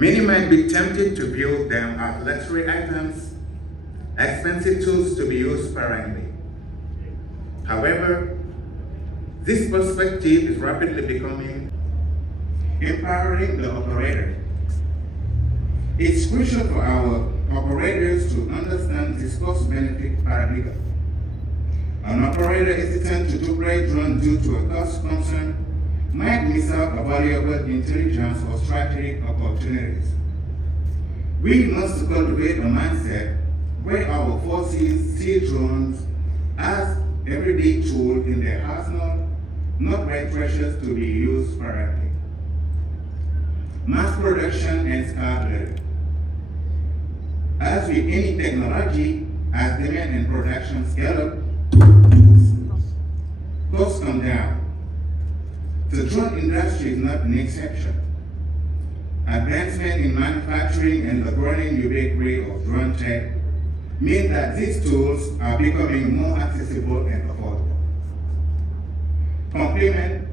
Many might be tempted to view them as luxury items, expensive tools to be used sparingly. However, this perspective is rapidly becoming empowering the operator. It's crucial for our operators to understand this cost-benefit paradigm. An operator hesitant to deploy drones due to a cost concern might miss out on valuable intelligence or strategic opportunities. We must cultivate a mindset where our forces see drones as everyday tool in their arsenal, not rare treasures to be used sparingly. Mass production and scalability. As with any technology, as demand and production scale up, costs come down. The drone industry is not an exception. Advancement in manufacturing and the growing ubiquity of drone tech mean that these tools are becoming more accessible and affordable. Complement,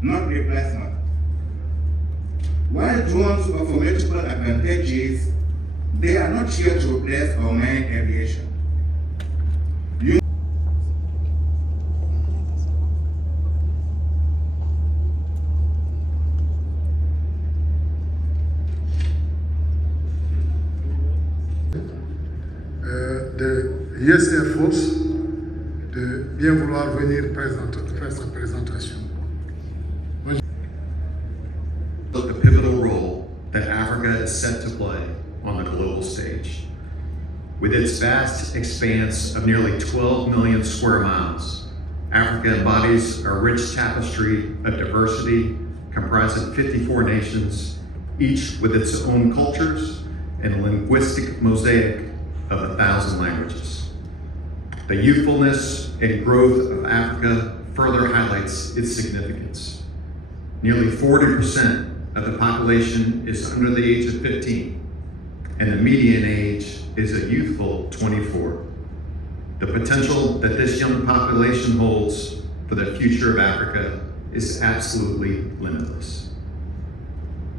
not replacement. While drones offer multiple advantages, they are not here to replace our manned aviation. De US Air Force de bien vouloir venir faire sa présentation. The pivotal role that Africa is set to play on the global stage. With its vast expanse of nearly 12 million square miles, Africa embodies a rich tapestry of diversity comprising 54 nations, each with its own cultures and a linguistic mosaic of 1,000 languages. The youthfulness and growth of Africa further highlights its significance. Nearly 40% of the population is under the age of 15, and the median age is a youthful 24. The potential that this young population holds for the future of Africa is absolutely limitless.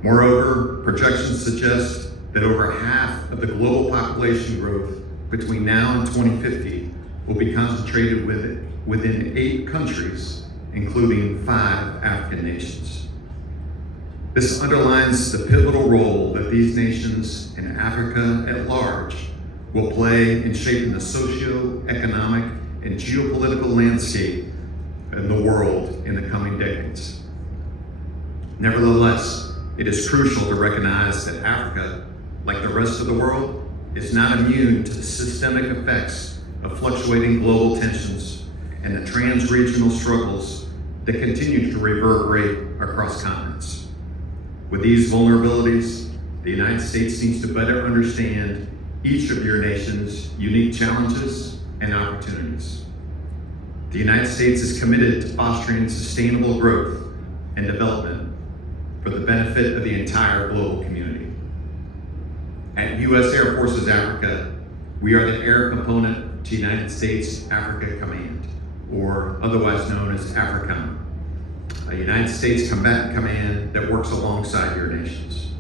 Moreover, projections suggest that over half of the global population growth between now and 2050 will be concentrated within 8 countries, including 5 African nations. This underlines the pivotal role that these nations and Africa at large will play in shaping the socio-economic and geopolitical landscape in the world in the coming decades. Nevertheless, it is crucial to recognize that Africa, like the rest of the world, is not immune to the systemic effects of fluctuating global tensions and the trans-regional struggles that continue to reverberate across continents. With these vulnerabilities, the United States needs to better understand each of your nation's unique challenges and opportunities. The United States is committed to fostering sustainable growth and development for the benefit of the entire global community. At U.S. Air Forces Africa, we are the air component to United States Africa Command, or otherwise known as AFRICOM, a United States combatant command that works alongside your nations.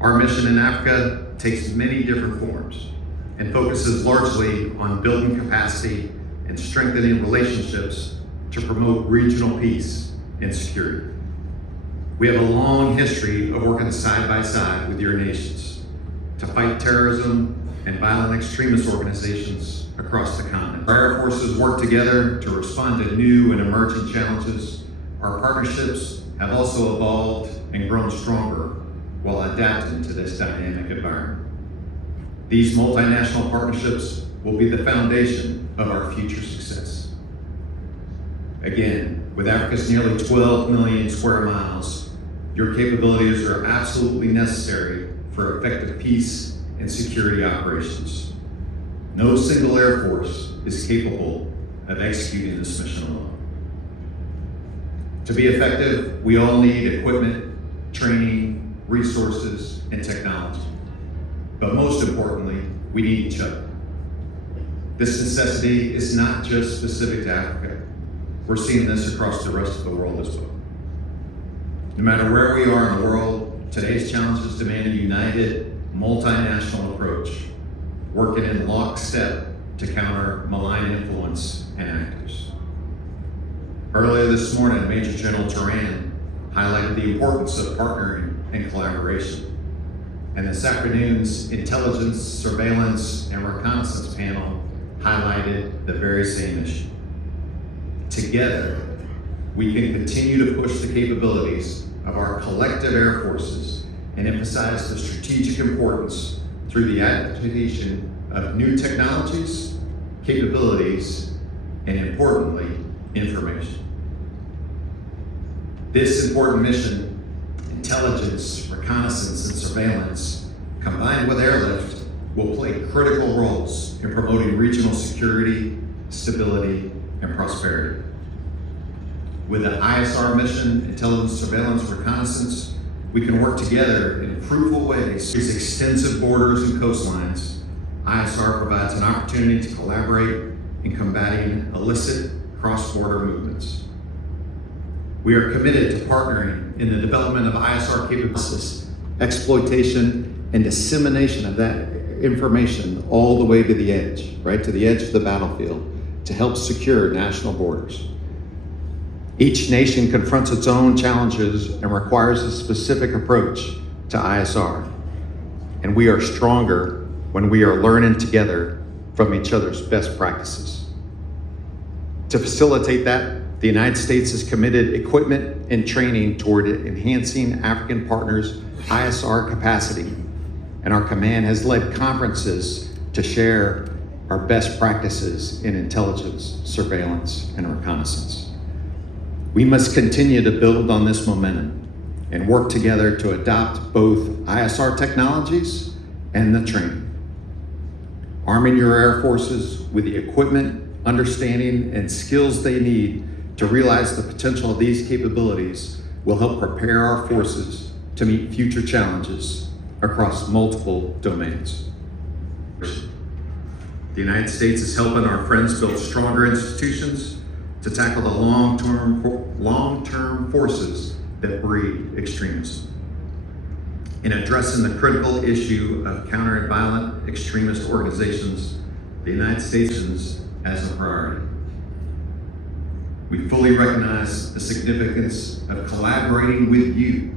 Our mission in Africa takes many different forms and focuses largely on building capacity and strengthening relationships to promote regional peace and security. We have a long history of working side by side with your nations to fight terrorism and violent extremist organizations across the continent. Our air forces work together to respond to new and emerging challenges. Our partnerships have also evolved and grown stronger while adapting to this dynamic environment. These multinational partnerships will be the foundation of our future success. Again, with Africa's nearly 12 million square miles, your capabilities are absolutely necessary for effective peace and security operations. No single air force is capable of executing this mission alone. To be effective, we all need equipment, training, resources, and technology. But most importantly, we need each other. This necessity is not just specific to Africa. We're seeing this across the rest of the world as well. No matter where we are in the world, today's challenges demand a united, multinational approach, working in lockstep to counter malign influence and actors. Earlier this morning, Major General Turan highlighted the importance of partnering and collaboration. And this afternoon's intelligence, surveillance, and reconnaissance panel highlighted the very same issue. Together, we can continue to push the capabilities of our collective air forces and emphasize the strategic importance through the adaptation of new technologies, capabilities, and importantly, information. This important mission, intelligence, reconnaissance, and surveillance, combined with airlift, will play critical roles in promoting regional security, stability, and prosperity. With the ISR mission, intelligence, surveillance, reconnaissance, we can work together in fruitful ways. These extensive borders and coastlines, ISR provides an opportunity to collaborate in combating illicit cross-border movements. We are committed to partnering in the development of ISR capabilities, exploitation, and dissemination of that information all the way to the edge, right to the edge of the battlefield, to help secure national borders. Each nation confronts its own challenges and requires a specific approach to ISR. And we are stronger when we are learning together from each other's best practices. To facilitate that, the United States has committed equipment and training toward enhancing African partners' ISR capacity, and our command has led conferences to share our best practices in intelligence, surveillance, and reconnaissance. We must continue to build on this momentum and work together to adopt both ISR technologies and the training. Arming your air forces with the equipment, understanding, and skills they need to realize the potential of these capabilities will help prepare our forces to meet future challenges across multiple domains. The United States is helping our friends build stronger institutions to tackle the long-term forces that breed extremism. In addressing the critical issue of countering violent extremist organizations, the United States is as a priority. We fully recognize the significance of collaborating with you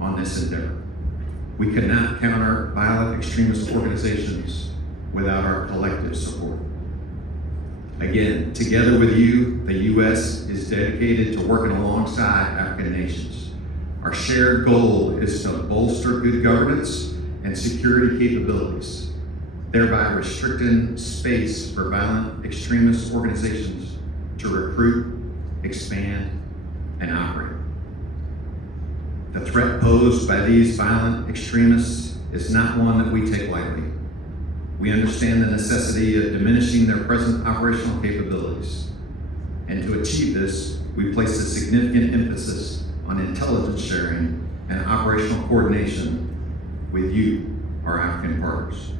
on this endeavor. We cannot counter violent extremist organizations without our collective support. Again, together with you, the U.S. is dedicated to working alongside African nations. Our shared goal is to bolster good governance and security capabilities, thereby restricting space for violent extremist organizations to recruit, expand, and operate. The threat posed by these violent extremists is not one that we take lightly. We understand the necessity of diminishing their present operational capabilities. And to achieve this, we place a significant emphasis on intelligence sharing and operational coordination with you, our African partners.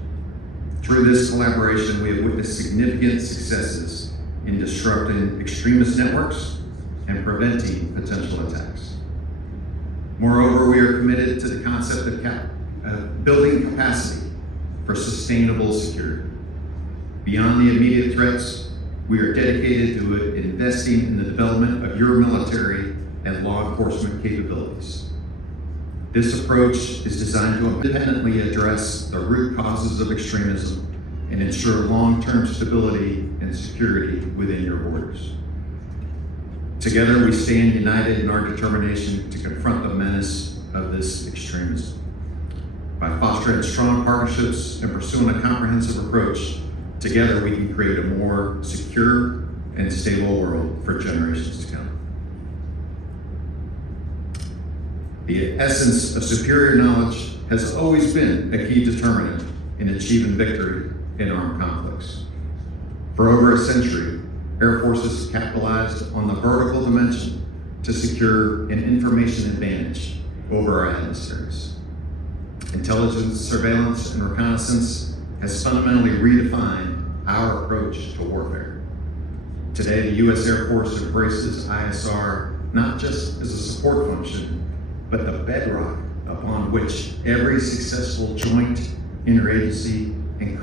Through this collaboration, we have witnessed significant successes in disrupting extremist networks and preventing potential attacks. Moreover, we are committed to the concept of building capacity for sustainable security. Beyond the immediate threats, we are dedicated to investing in the development of your military and law enforcement capabilities. This approach is designed to independently address the root causes of extremism and ensure long-term stability and security within your borders. Together, we stand united in our determination to confront the menace of this extremism. By fostering strong partnerships and pursuing a comprehensive approach, together we can create a more secure and stable world for generations to come. The essence of superior knowledge has always been a key determinant in achieving victory in armed conflicts. For over a century, Air Forces capitalized on the vertical dimension to secure an information advantage over our adversaries. Intelligence, surveillance, and reconnaissance has fundamentally redefined our approach to warfare. Today, the U.S. Air Force embraces ISR not just as a support function, but the bedrock upon which every successful joint, interagency, and